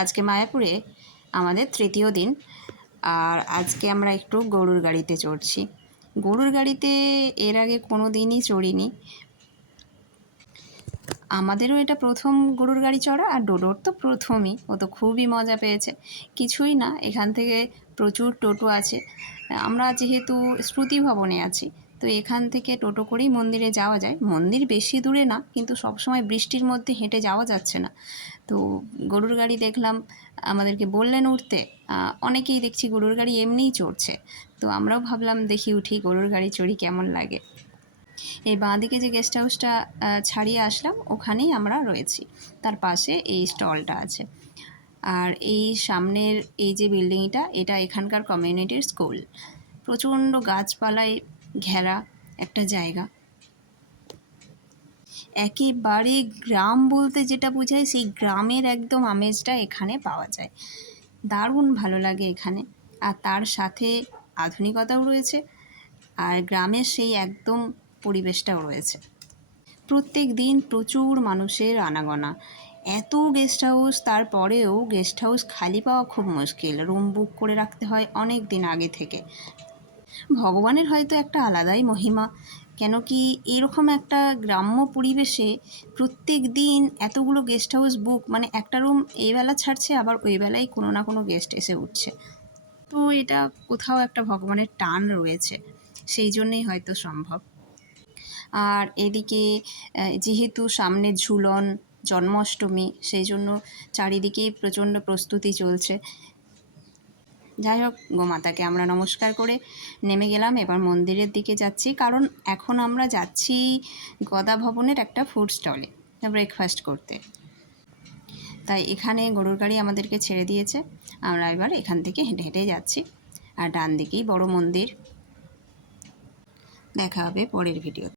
আজকে মায়াপুরে আমাদের তৃতীয় দিন। আর আজকে আমরা একটু গরুর গাড়িতে চড়ছি। গরুর গাড়িতে এর আগে কোনো দিনই চড়িনি। আমাদেরও এটা প্রথম গরুর গাড়ি চড়া আর ডোডোর তো প্রথমই। ও তো খুবই মজা পেয়েছে। কিছুই না, এখান থেকে প্রচুর টোটো আছে। আমরা যেহেতু শ্রুতি ভবনে আছি তো এখান থেকে টোটো করেই মন্দিরে যাওয়া যায়। মন্দির বেশি দূরে না, কিন্তু সবসময় বৃষ্টির মধ্যে হেঁটে যাওয়া যাচ্ছে না। তো গরুর গাড়ি দেখলাম, আমাদেরকে বললেন উঠতে। অনেকেই দেখছি গরুর গাড়ি এমনিই চড়ছে। তো আমরাও ভাবলাম, দেখি উঠি গরুর গাড়ি চড়ি কেমন লাগে। এই বাঁদিকে যে গেস্ট হাউসটা ছাড়িয়ে আসলাম, ওখানেই আমরা রয়েছি। তার পাশে এই স্টলটা আছে। আর এই সামনের এই যে বিল্ডিংটা এটা এখানকার কমিউনিটির স্কুল প্রচণ্ড গাছপালায় ঘেরা একটা জায়গা। একেবারে গ্রাম বলতে যেটা বোঝায়, সেই গ্রামের একদম আমেজটা এখানে পাওয়া যায়। দারুণ ভালো লাগে এখানে। আর তার সাথে আধুনিকতাও রয়েছে, আর গ্রামের সেই একদম পরিবেশটাও রয়েছে। প্রত্যেক দিন প্রচুর মানুষের আনাগোনা। এত গেস্ট হাউস তারপরেও গেস্ট হাউস খালি পাওয়া খুব মুশকিল। রুম বুক করে রাখতে হয় অনেক দিন আগে থেকে। ভগবানের হয়তো একটা আলাদাই মহিমা। কেন কি এরকম একটা গ্রাম্য পরিবেশে প্রত্যেক দিন এতগুলো গেস্ট হাউস বুক মানে একটা রুম এই বেলা ছাড়ছে, আবার ওই বেলায় কোনো না কোনো গেস্ট এসে উঠছে। তো এটা কোথাও একটা ভগবানের টান রয়েছে। সেই জন্যেই হয়তো সম্ভব। আর এদিকে যেহেতু সামনে ঝুলন, জন্মাষ্টমী, সেই জন্য চারিদিকেই প্রচণ্ড প্রস্তুতি চলছে। যাই হোক গোমাতাকে আমরা নমস্কার করে নেমে গেলাম। এবার মন্দিরের দিকে যাচ্ছি, কারণ এখন আমরা যাচ্ছি গদা ভবনের একটা ফুড স্টলে ব্রেকফাস্ট করতে। তাই এখানে গরুর গাড়ি আমাদেরকে ছেড়ে দিয়েছে। আমরা এবার এখান থেকে হেঁটে হেঁটে যাচ্ছি, আর ডান দিকেই বড় মন্দির। দেখা হবে পরের ভিডিও